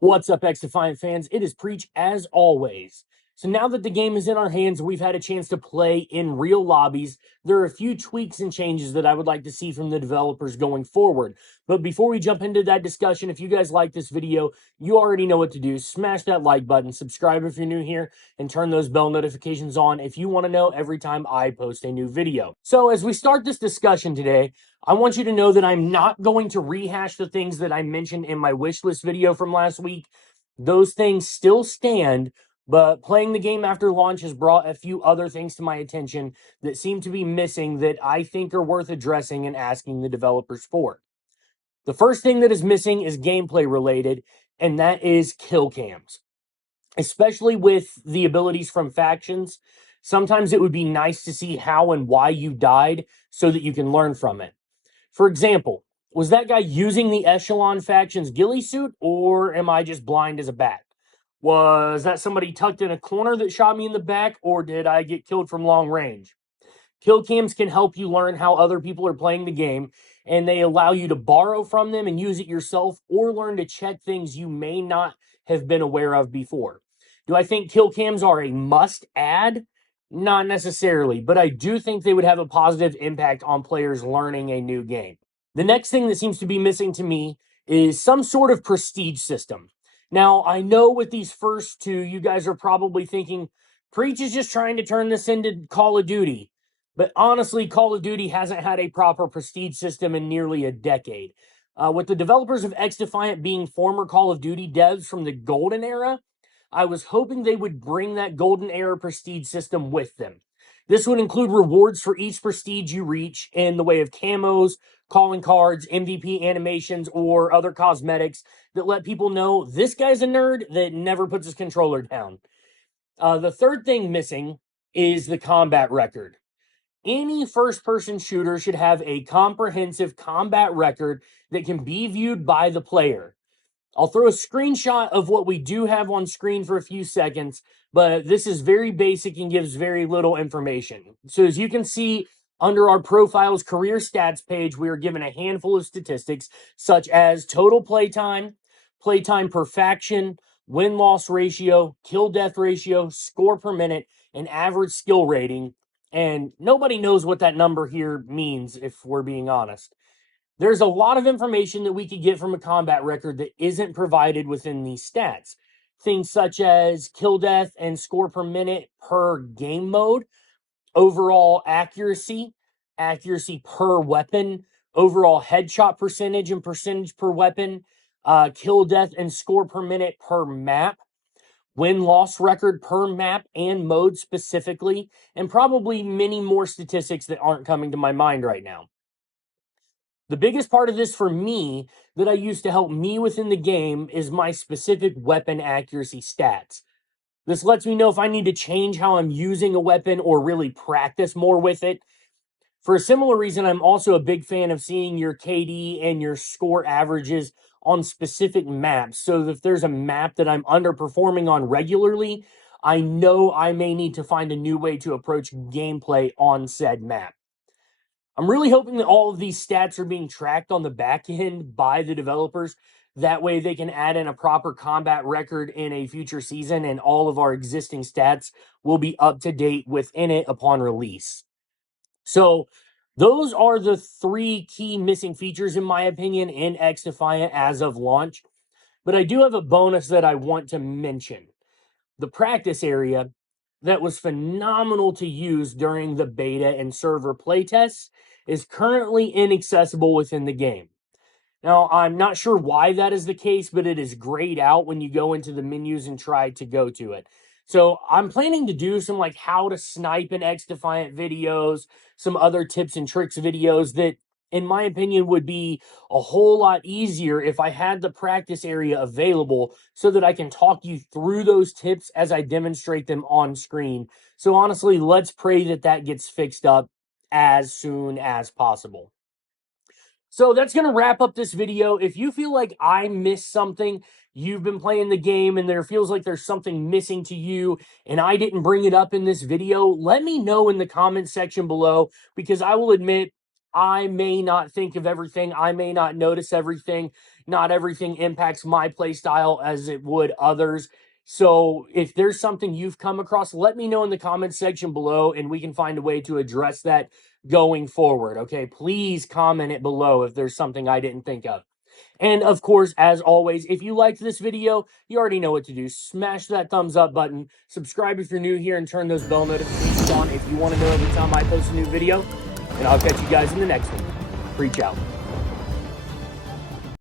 What's up, XDefiant fans? It is Preach as always. So now that the game is in our hands, we've had a chance to play in real lobbies. There are a few tweaks and changes that I would like to see from the developers going forward. But before we jump into that discussion, if you guys like this video, you already know what to do. Smash that like button, subscribe if you're new here, and turn those bell notifications on if you want to know every time I post a new video. So as we start this discussion today, I want you to know that I'm not going to rehash the things that I mentioned in my wish list video from last week. Those things still stand, but playing the game after launch has brought a few other things to my attention that seem to be missing that I think are worth addressing and asking the developers for. The first thing that is missing is gameplay related, and that is kill cams, especially with the abilities from factions. Sometimes it would be nice to see how and why you died so that you can learn from it. For example, was that guy using the Echelon faction's ghillie suit, or am I just blind as a bat? Was that somebody tucked in a corner that shot me in the back, or did I get killed from long range? Kill cams can help you learn how other people are playing the game, and they allow you to borrow from them and use it yourself, or learn to check things you may not have been aware of before. Do I think kill cams are a must add? Not necessarily, but I do think they would have a positive impact on players learning a new game. The next thing that seems to be missing to me is some sort of prestige system. Now, I know with these first two, you guys are probably thinking, Preach is just trying to turn this into Call of Duty. But honestly, Call of Duty hasn't had a proper prestige system in nearly a decade. With the developers of XDefiant being former Call of Duty devs from the golden era, I was hoping they would bring that golden era prestige system with them. This would include rewards for each prestige you reach in the way of camos, calling cards, MVP animations, or other cosmetics that let people know this guy's a nerd that never puts his controller down. The third thing missing is the combat record. Any first person shooter should have a comprehensive combat record that can be viewed by the player. I'll throw a screenshot of what we do have on screen for a few seconds, but this is very basic and gives very little information. So as you can see under our profile's career stats page, we are given a handful of statistics such as total playtime per faction, win-loss ratio, kill-death ratio, score per minute, and average skill rating. And nobody knows what that number here means, if we're being honest. There's a lot of information that we could get from a combat record that isn't provided within these stats. Things such as kill death and score per minute per game mode, overall accuracy, accuracy per weapon, overall headshot percentage and percentage per weapon, kill death and score per minute per map, win-loss record per map and mode specifically, and probably many more statistics that aren't coming to my mind right now. The biggest part of this for me that I use to help me within the game is my specific weapon accuracy stats. This lets me know if I need to change how I'm using a weapon or really practice more with it. For a similar reason, I'm also a big fan of seeing your KD and your score averages on specific maps. So if there's a map that I'm underperforming on regularly, I know I may need to find a new way to approach gameplay on said map. I'm really hoping that all of these stats are being tracked on the back end by the developers. That way they can add in a proper combat record in a future season and all of our existing stats will be up to date within it upon release. So those are the three key missing features, in my opinion, in XDefiant as of launch. But I do have a bonus that I want to mention. The practice area that was phenomenal to use during the beta and server playtests is currently inaccessible within the game. Now, I'm not sure why that is the case, but it is grayed out when you go into the menus and try to go to it. So I'm planning to do some like how to snipe in XDefiant videos, some other tips and tricks videos that, in my opinion, would be a whole lot easier if I had the practice area available so that I can talk you through those tips as I demonstrate them on screen. So honestly, let's pray that that gets fixed up as soon as possible. So that's going to wrap up this video. If you feel like I missed something, you've been playing the game and there feels like there's something missing to you and I didn't bring it up in this video, let me know in the comment section below, because I will admit I may not think of everything. I may not notice everything. Not everything impacts my play style as it would others. So if there's something you've come across, let me know in the comments section below and we can find a way to address that going forward. Okay, please comment it below if there's something I didn't think of. And of course, as always, if you liked this video, you already know what to do. Smash that thumbs up button, subscribe if you're new here, and turn those bell notifications on if you want to know every time I post a new video. And I'll catch you guys in the next one. Preach out.